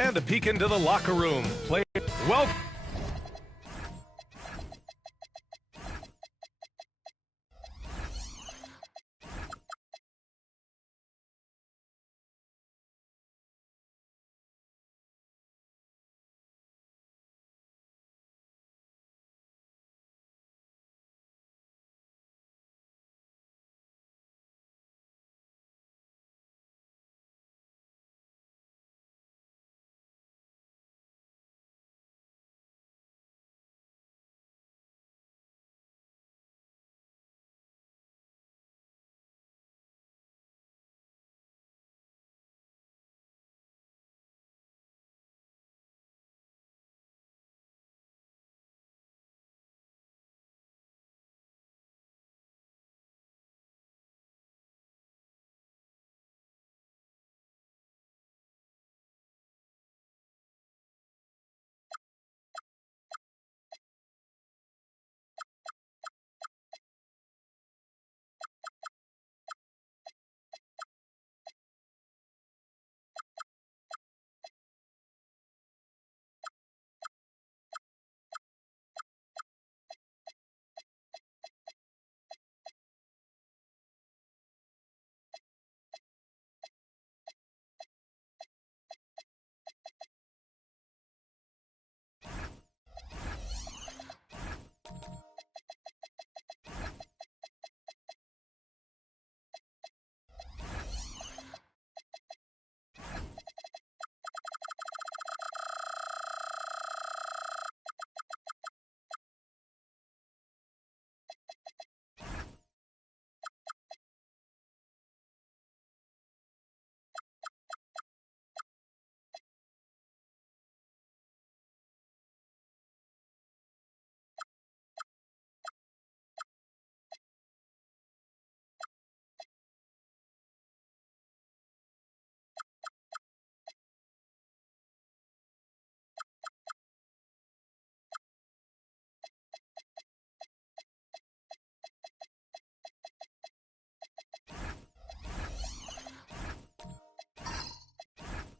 And a peek into the locker room. Welcome.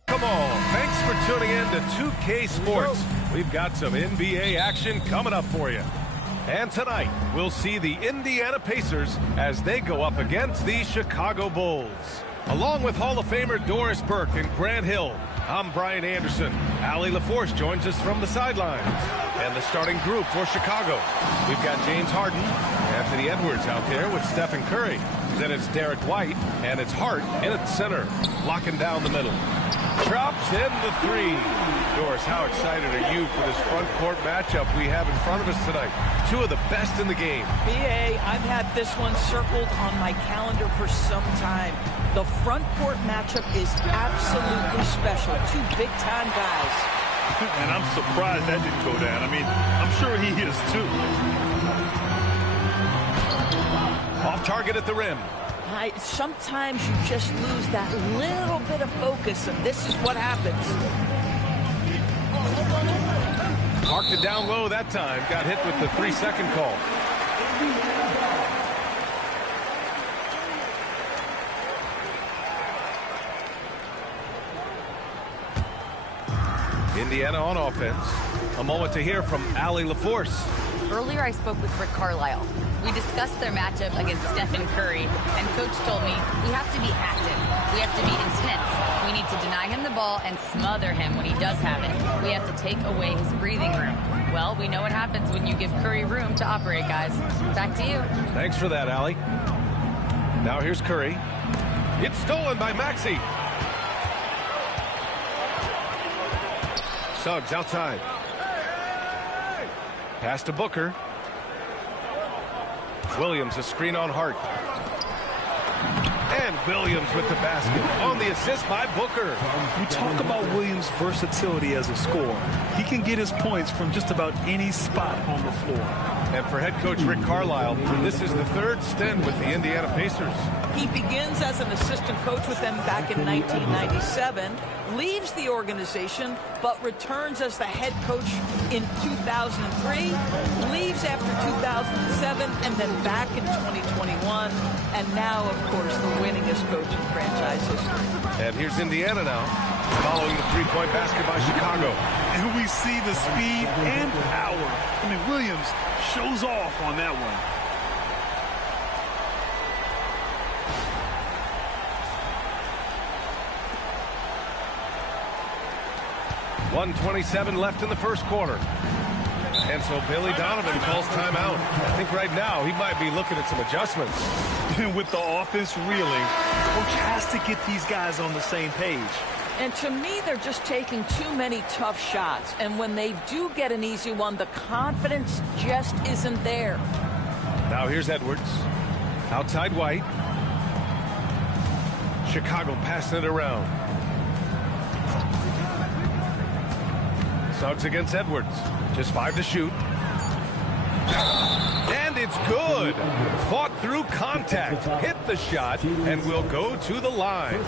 Come on, thanks for tuning in to 2K Sports. We've got some NBA action coming up for you. And tonight, we'll see the Indiana Pacers as they go up against the Chicago Bulls. Along with Hall of Famer Doris Burke and Grant Hill, I'm Brian Anderson. Allie LaForce joins us from the sidelines. And the starting group for Chicago. We've got James Harden, Anthony Edwards out there with Stephen Curry. Then it's Derek White, and it's Hart in at center, locking down the middle. Drops in the three. Doris, how excited are you for this front court matchup we have in front of us tonight? Two of the best in the game. BA, I've had this one circled on my calendar for some time. The front court matchup is absolutely special. Two big-time guys. And I'm surprised that didn't go down. I mean, I'm sure he is too. Off target at the rim. Sometimes you just lose that little bit of focus, and this is what happens. Marked it down low that time. Got hit with the 3-second call. Indiana on offense. A moment to hear from Allie LaForce. Earlier, I spoke with Rick Carlisle. We discussed their matchup against Stephen Curry, and Coach told me we have to be active. We have to be intense. We need to deny him the ball and smother him when he does have it. We have to take away his breathing room. Well, we know what happens when you give Curry room to operate, guys. Back to you. Thanks for that, Allie. Now here's Curry. It's stolen by Maxey. Suggs outside. Pass to Booker. Williams, a screen on Hart. And Williams with the basket on the assist by Booker. You talk about Williams' versatility as a scorer. He can get his points from just about any spot on the floor. And for head coach Rick Carlisle, this is the third stint with the Indiana Pacers. He begins as an assistant coach with them back in 1997, leaves the organization, but returns as the head coach in 2003, leaves after 2007, and then back in 2021, and now, of course, the winningest coach in franchise history. And here's Indiana now. Following the three-point basket by Chicago. And we see the speed and power. I mean, Williams shows off on that one. 1:27 left in the first quarter. And so Billy Donovan calls timeout. I think right now he might be looking at some adjustments. With the offense reeling, coach has to get these guys on the same page. And to me, they're just taking too many tough shots. And when they do get an easy one, the confidence just isn't there. Now here's Edwards. Outside White. Chicago passing it around. Suggs against Edwards. Just 5 to shoot. And it's good. Fought through contact. Hit the shot and will go to the line.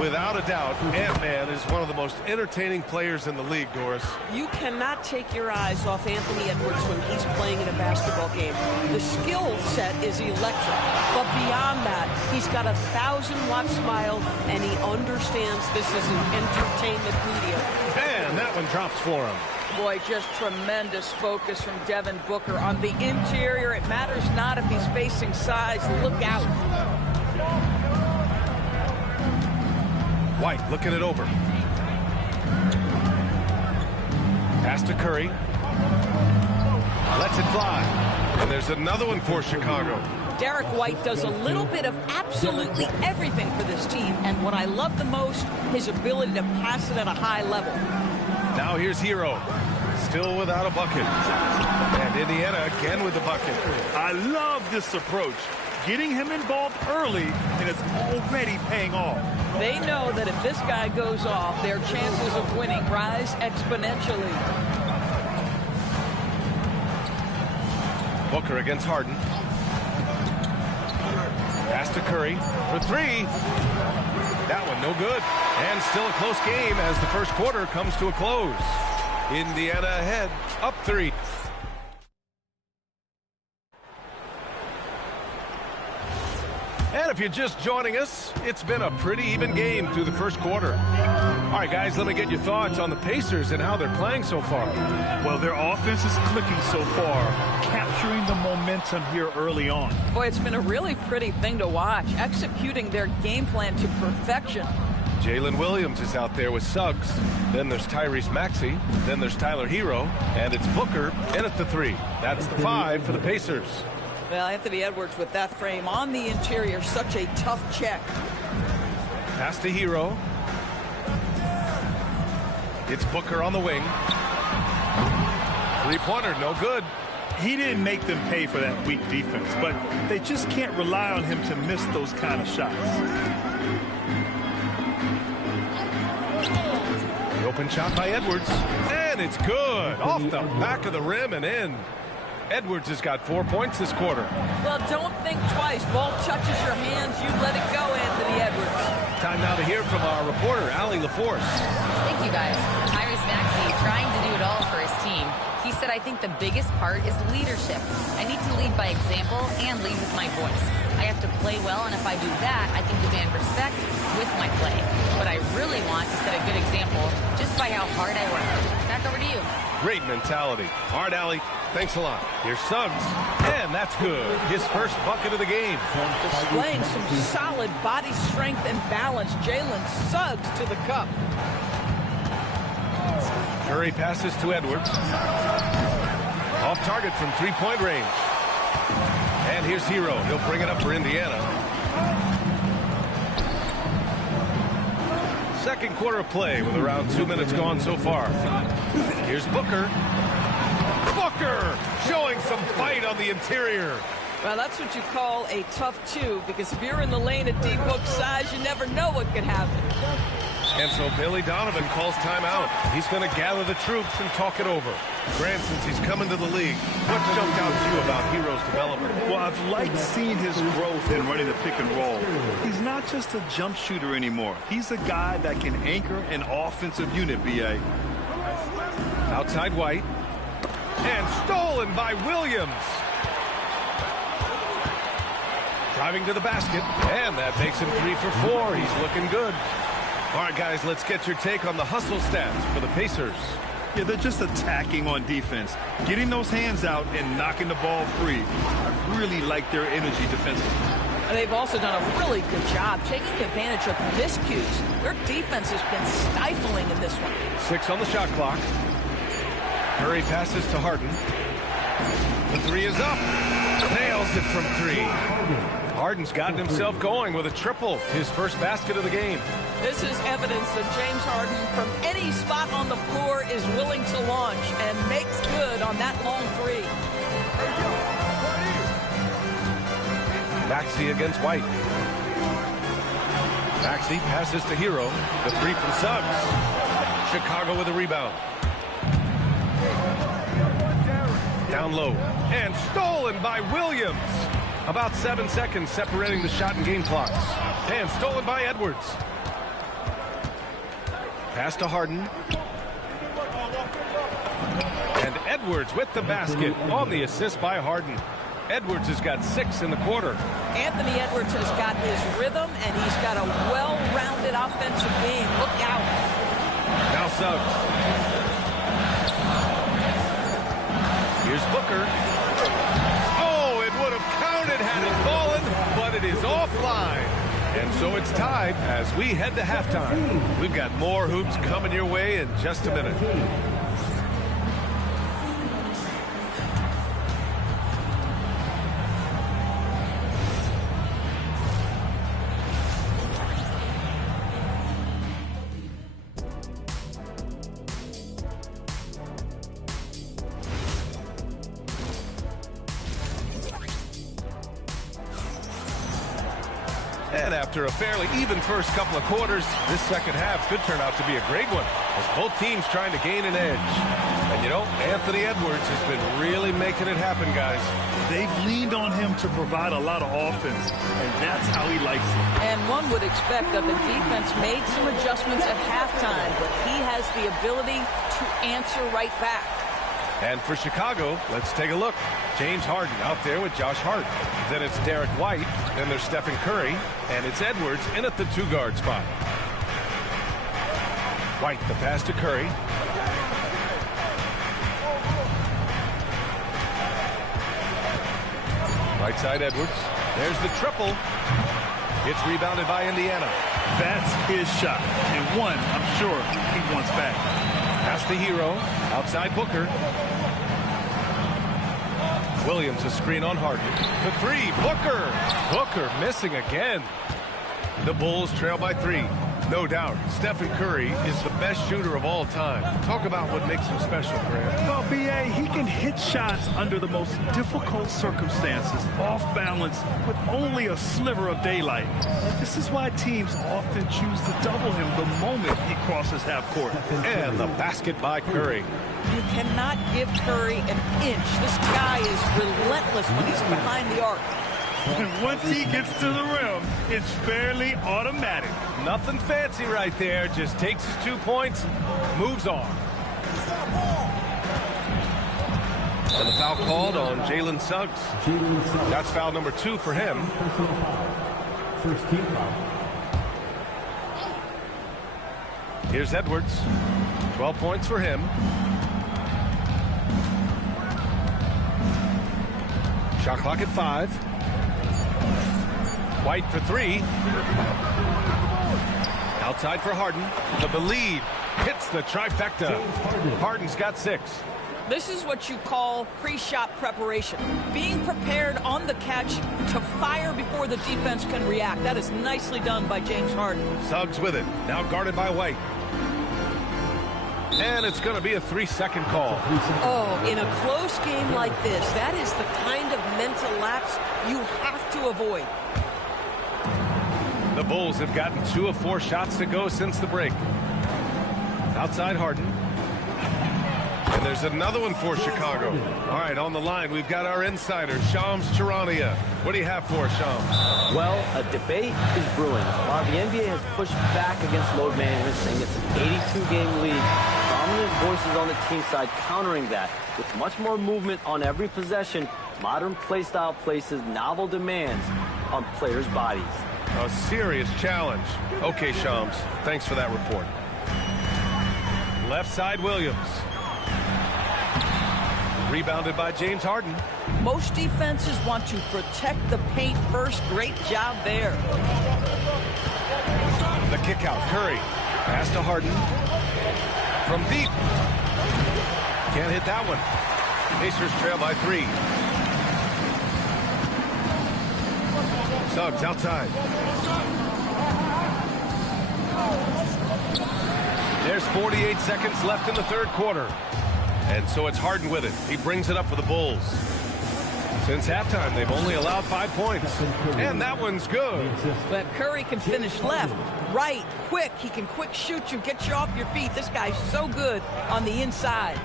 Without a doubt, Ant-Man is one of the most entertaining players in the league, Doris. You cannot take your eyes off Anthony Edwards when he's playing in a basketball game. The skill set is electric. But beyond that, he's got a 1,000-watt smile, and he understands this is an entertainment medium. And that one drops for him. Boy, just tremendous focus from Devin Booker. On the interior, it matters not if he's facing size. Look out. White looking it over. Pass to Curry. Lets it fly. And there's another one for Chicago. Derek White does a little bit of absolutely everything for this team. And what I love the most, his ability to pass it at a high level. Now here's Hero. Still without a bucket. And Indiana again with the bucket. I love this approach. Getting him involved early, and it's already paying off. They know that if this guy goes off, their chances of winning rise exponentially. Booker against Harden. Pass to Curry for 3. That one no good. And still a close game as the first quarter comes to a close. Indiana ahead, up 3. And if you're just joining us, it's been a pretty even game through the first quarter. All right, guys, let me get your thoughts on the Pacers and how they're playing so far. Well, their offense is clicking so far, capturing the momentum here early on. Boy, it's been a really pretty thing to watch, executing their game plan to perfection. Jalen Williams is out there with Suggs. Then there's Tyrese Maxey. Then there's Tyler Hero. And it's Booker in at the 3. That's the 5 for the Pacers. Well, Anthony Edwards with that frame on the interior, such a tough check. Pass to Hero. It's Booker on the wing. Three-pointer, no good. He didn't make them pay for that weak defense, but they just can't rely on him to miss those kind of shots. Open shot by Edwards. And it's good. Off the back of the rim and in. Edwards has got 4 points this quarter. Well, don't think twice. Ball touches your hands, you let it go, Anthony Edwards. Time now to hear from our reporter, Allie LaForce. Thank you, guys. Tyrese Maxey trying to do it all for his team. He said, I think the biggest part is leadership. I need to lead by example and lead with my voice. I have to play well, and if I do that, I can demand respect with my play. But I really want to set a good example just by how hard I work. Back over to you. Great mentality. All right, Allie, thanks a lot. Here's Suggs, and that's good. His first bucket of the game. Displaying some solid body strength and balance. Jalen Suggs to the cup. Curry passes to Edwards. Off target from three-point range. And here's Hero. He'll bring it up for Indiana. Second quarter of play with around 2 minutes gone so far. Here's Booker. Booker showing some fight on the interior. Well, that's what you call a tough 2, because if you're in the lane at D-Book size, you never know what could happen. And so Billy Donovan calls timeout. He's going to gather the troops and talk it over. Grant, since he's come into the league, what jumped out to you about Hero's development? Well, I've liked seeing his growth in running the pick and roll. He's not just a jump shooter anymore. He's a guy that can anchor an offensive unit, B.A. Outside White. And stolen by Williams. Driving to the basket. And that makes him 3 for 4. He's looking good. All right, guys, let's get your take on the hustle stats for the Pacers. Yeah, they're just attacking on defense, getting those hands out and knocking the ball free. I really like their energy defensively. They've also done a really good job taking advantage of miscues. Their defense has been stifling in this one. 6 on the shot clock. Curry passes to Harden. The three is up. Nails it from 3. Harden's gotten himself going with a triple, his first basket of the game. This is evidence that James Harden, from any spot on the floor, is willing to launch and makes good on that long 3. Maxey against White. Maxey passes to Hero. The 3 from Suggs. Chicago with a rebound. Down low. And stolen by Williams. About 7 seconds separating the shot and game clocks. And stolen by Edwards. Pass to Harden. And Edwards with the basket on the assist by Harden. Edwards has got 6 in the quarter. Anthony Edwards has got his rhythm, and he's got a well-rounded offensive game. Look out. Now Suggs. Here's Booker. Oh, it would have counted had it fallen, but it is offline. And so it's tied as we head to halftime. We've got more hoops coming your way in just a minute. And after a fairly even first couple of quarters, this second half could turn out to be a great one as both teams trying to gain an edge. And you know, Anthony Edwards has been really making it happen, guys. They've leaned on him to provide a lot of offense, and that's how he likes it. And one would expect that the defense made some adjustments at halftime, but he has the ability to answer right back. And for Chicago, let's take a look. James Harden out there with Josh Hart. Then it's Derek White. Then there's Stephen Curry. And it's Edwards in at the 2-guard spot. White, the pass to Curry. Right side Edwards. There's the triple. It's rebounded by Indiana. That's his shot. And one, I'm sure, he wants back. Pass to Hero. Outside Booker. Williams a screen on Harden. The 3. Booker. Booker missing again. The Bulls trail by 3. No doubt, Stephen Curry is the best shooter of all time. Talk about what makes him special, Grant. Well, B.A., he can hit shots under the most difficult circumstances, off balance, with only a sliver of daylight. This is why teams often choose to double him the moment he crosses half court. And the basket by Curry. You cannot give Curry an inch. This guy is relentless when he's behind the arc. And once he gets to the rim, it's fairly automatic. Nothing fancy right there. Just takes his 2 points, moves on. And the foul called on Jalen Suggs. That's foul number 2 for him. First team foul. Here's Edwards. 12 points for him. Shot clock at 5. White for 3. Outside for Harden. For the lead. Hits the trifecta. Harden's got 6. This is what you call pre-shot preparation. Being prepared on the catch to fire before the defense can react. That is nicely done by James Harden. Suggs with it. Now guarded by White. And it's going to be a 3-second call. Oh, in a close game like this, that is the kind of mental lapse you have to avoid. The Bulls have gotten 2 of 4 shots to go since the break. Outside Harden. And there's another one for Chicago. All right, on the line, we've got our insider, Shams Charania. What do you have for us, Shams? Well, a debate is brewing. While the NBA has pushed back against load management, saying it's an 82-game league, prominent voices on the team side countering that. With much more movement on every possession, modern play style places novel demands on players' bodies. A serious challenge. Okay, Shams, thanks for that report. Left side, Williams. Rebounded by James Harden. Most defenses want to protect the paint first. Great job there. The kick out, Curry. Pass to Harden. From deep. Can't hit that one. Pacers trail by 3. Suggs outside. There's 48 seconds left in the third quarter. And so it's Harden with it. He brings it up for the Bulls. Since halftime, they've only allowed 5 points. And that one's good. But Curry can finish left, right, quick. He can quick shoot you, get you off your feet. This guy's so good on the inside.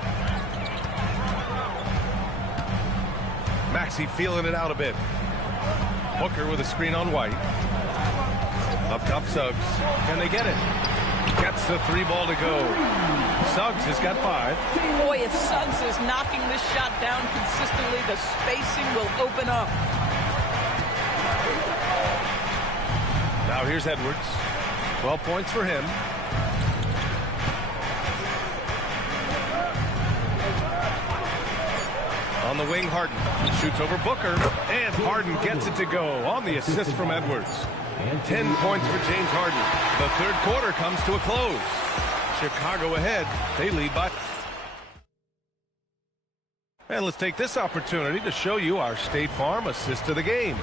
Maxey feeling it out a bit. Booker with a screen on White. Up top, Suggs. Can they get it? Gets the 3 ball to go. Suggs has got 5. Boy, if Suggs is knocking this shot down consistently, the spacing will open up. Now here's Edwards. 12 points for him. On the wing, Harden shoots over Booker, and Harden gets it to go on the assist from Edwards. 10 points for James Harden. The third quarter comes to a close. Chicago ahead. They lead by. And let's take this opportunity to show you our State Farm assist of the game.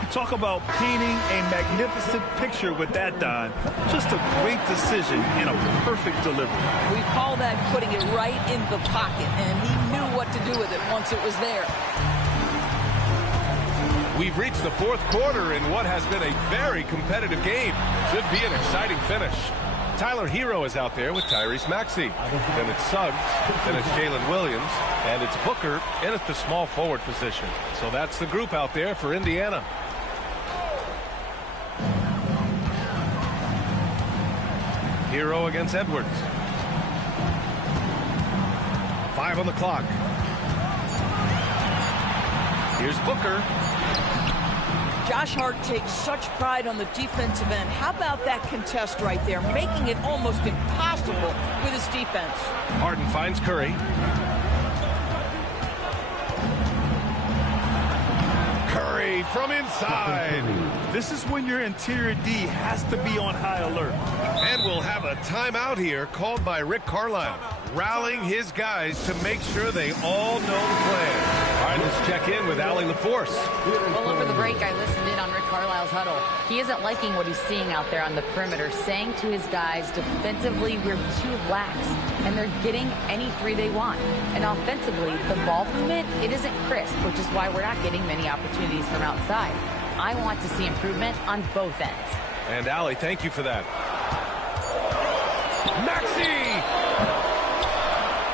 You talk about painting a magnificent picture with that, Don. Just a great decision and a perfect delivery. We call that putting it right in the pocket, and he knew what to do with it once it was there. We've reached the fourth quarter in what has been a very competitive game. Should be an exciting finish. Tyler Hero is out there with Tyrese Maxey. Then it's Suggs. Then it's Jalen Williams. And it's Booker in at the small forward position. So that's the group out there for Indiana. Hero against Edwards. 5 on the clock. Here's Booker. Josh Hart takes such pride on the defensive end. How about that contest right there, making it almost impossible with his defense? Harden finds Curry. Curry from inside. This is when your interior D has to be on high alert. And we'll have a timeout here called by Rick Carlisle, rallying his guys to make sure they all know the plan. All right, let's check in with Allie LaForce. Well, over the break, I listened in on Rick Carlisle's huddle. He isn't liking what he's seeing out there on the perimeter, saying to his guys, defensively, we're too lax, and they're getting any 3 they want. And offensively, the ball movement, it isn't crisp, which is why we're not getting many opportunities from outside. I want to see improvement on both ends. And Allie, thank you for that. Maxey!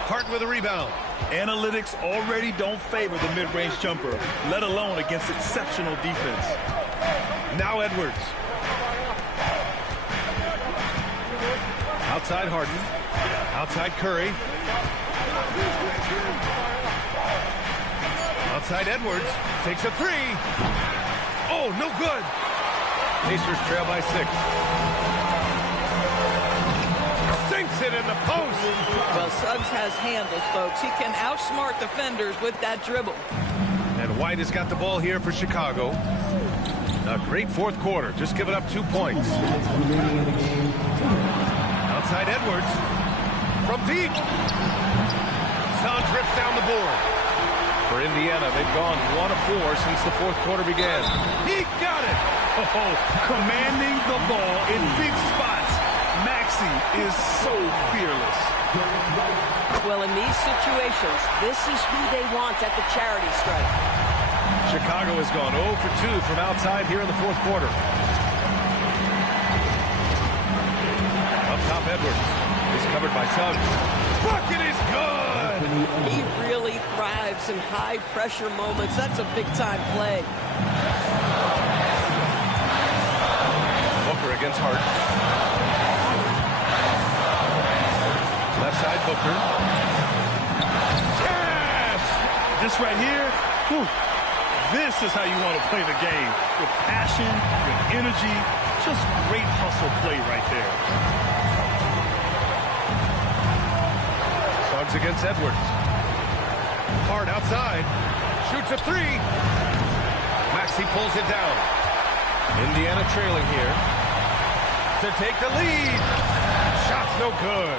Harden with a rebound. Analytics already don't favor the mid-range jumper, let alone against exceptional defense. Now Edwards. Outside Harden. Outside Curry. Outside Edwards. Takes a 3. Oh, no good. Pacers trail by 6. Sinks it in the post. Well, Suggs has handles, folks. He can outsmart defenders with that dribble. And White has got the ball here for Chicago. A great fourth quarter. Just giving up 2 points. Outside Edwards. From deep. Son trips down the board. For Indiana, they've gone 1 of 4 since the fourth quarter began. He got it. Oh, commanding the ball in big spots. Maxey is so fearless. Well, in these situations, this is who they want at the charity stripe. Chicago has gone 0 for 2 from outside here in the fourth quarter. Up top, Edwards is covered by Suggs. Bucket is good! He really thrives in high-pressure moments. That's a big-time play. Booker against Hart. Left side, Booker. Yes! This right here, whew, This is how you want to play the game. With passion, with energy. Just great hustle play right there. Suggs against Edwards. Hard outside. Shoots a three. Maxey pulls it down. Indiana trailing here to take the lead. Shot's no good.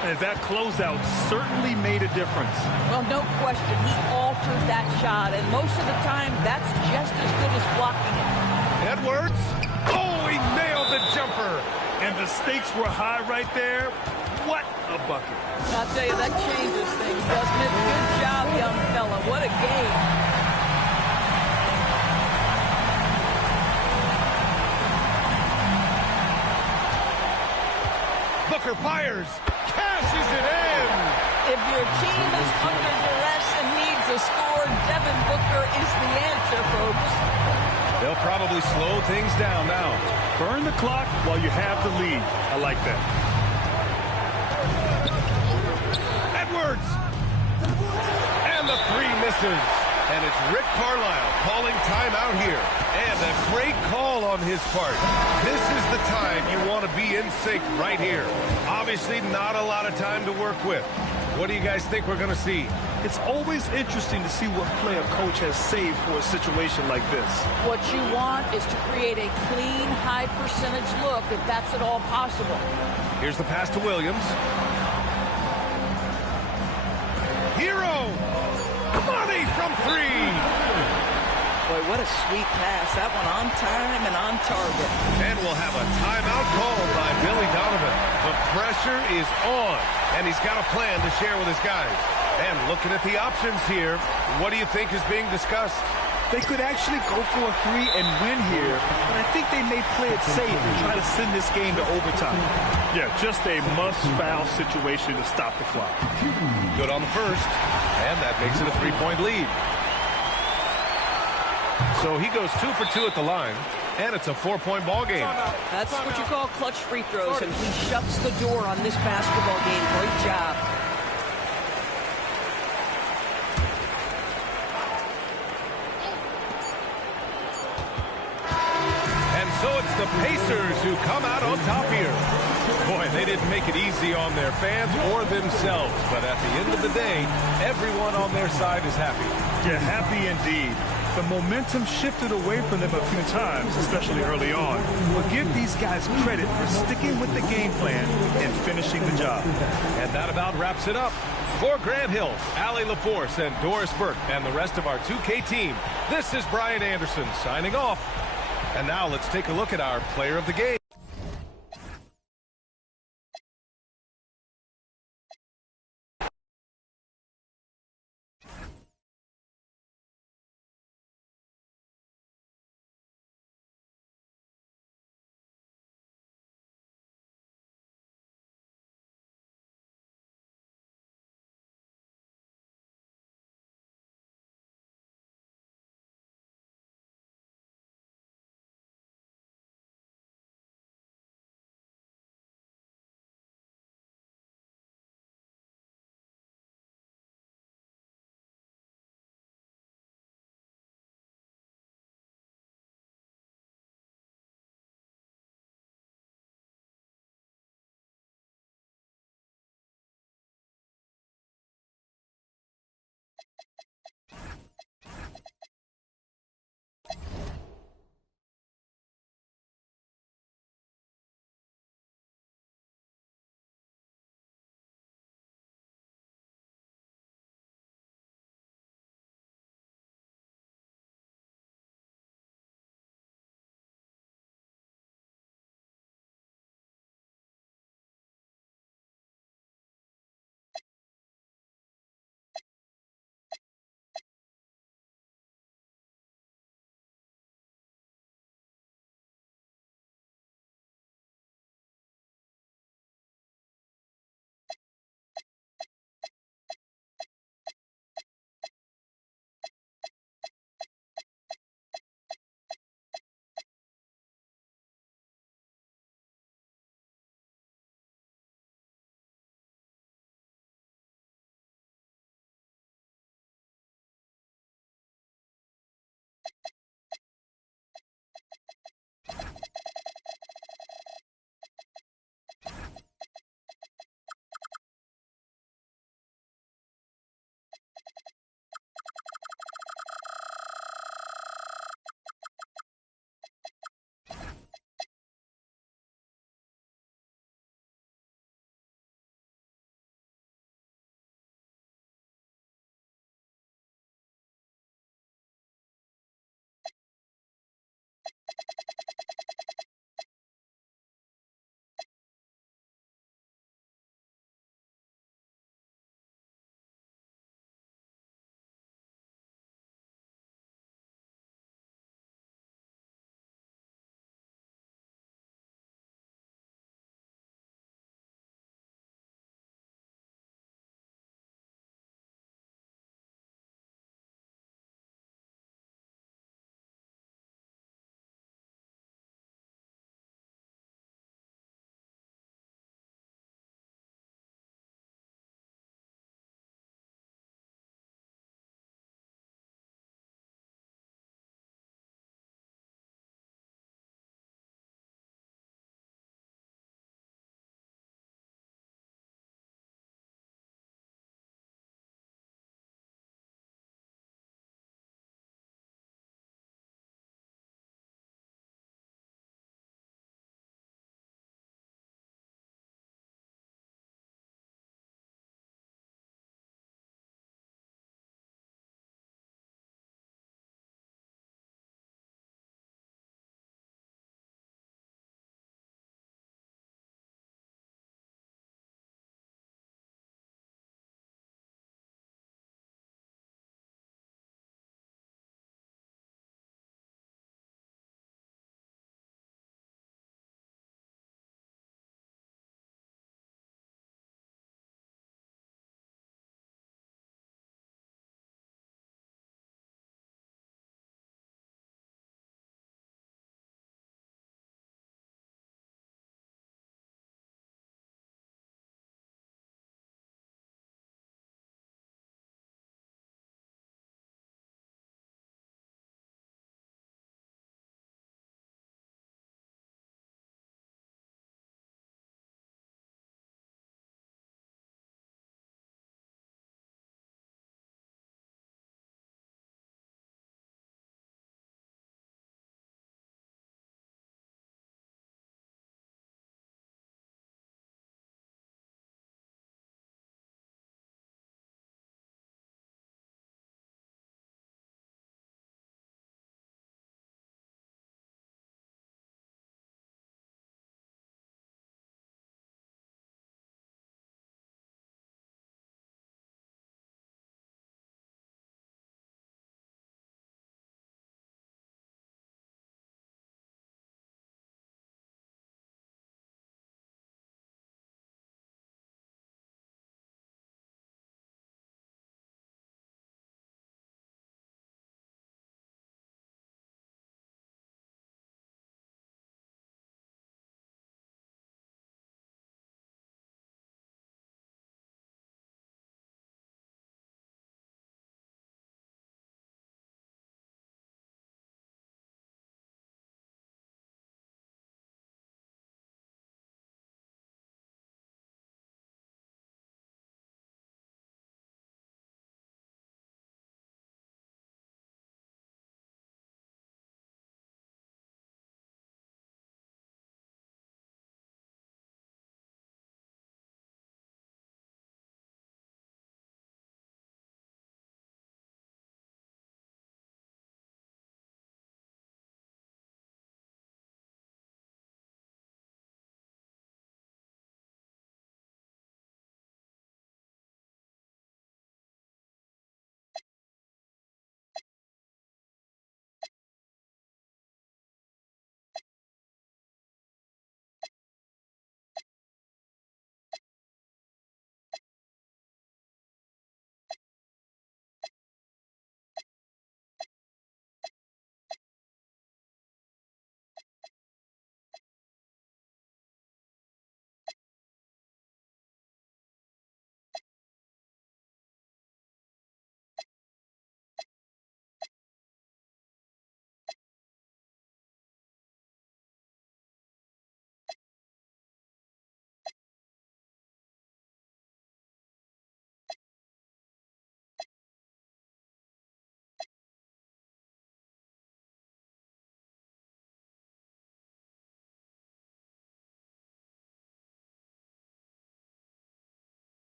And that closeout certainly made a difference. Well, no question. He altered that shot, and most of the time, that's just as good as blocking it. Edwards. Oh, he nailed the jumper. And the stakes were high right there. What a bucket. I'll tell you, that changes things, doesn't it? Good job, young fella. What a game. Booker fires. Cashes it in. If your team is under duress and needs a score, Devin Booker is the answer, folks. They'll probably slow things down now. Burn the clock while you have the lead. I like that. Edwards. And the three misses. And it's Rick Carlisle calling timeout here. And a great call on his part. This is the time you want to be in sync right here. Obviously not a lot of time to work with. What do you guys think we're going to see? It's always interesting to see what play a coach has saved for a situation like this. What you want is to create a clean, high-percentage look, if that's at all possible. Here's the pass to Williams. Hero! Money from three! Boy, what a sweet pass. That one on time and on target. And we'll have a timeout called by Billy Donovan. The pressure is on, and he's got a plan to share with his guys. And looking at the options here, what do you think is being discussed? They could actually go for a three and win here, but I think they may play it safe and try to send this game to overtime. Yeah, just a must-foul situation to stop the clock. Good on the first, and that makes it a three-point lead. So he goes 2 for 2 at the line, and it's a 4-point ball game. That's what you call clutch free throws, and he shuts the door on this basketball game. Great job. And so it's the Pacers who come out on top here. Boy, they didn't make it easy on their fans or themselves, but at the end of the day, everyone on their side is happy. Yeah, happy indeed. The momentum shifted away from them a few times, especially early on. But give these guys credit for sticking with the game plan and finishing the job. And that about wraps it up. For Grant Hill, Allie LaForce, and Doris Burke, and the rest of our 2K team, this is Brian Anderson signing off. And now let's take a look at our player of the game.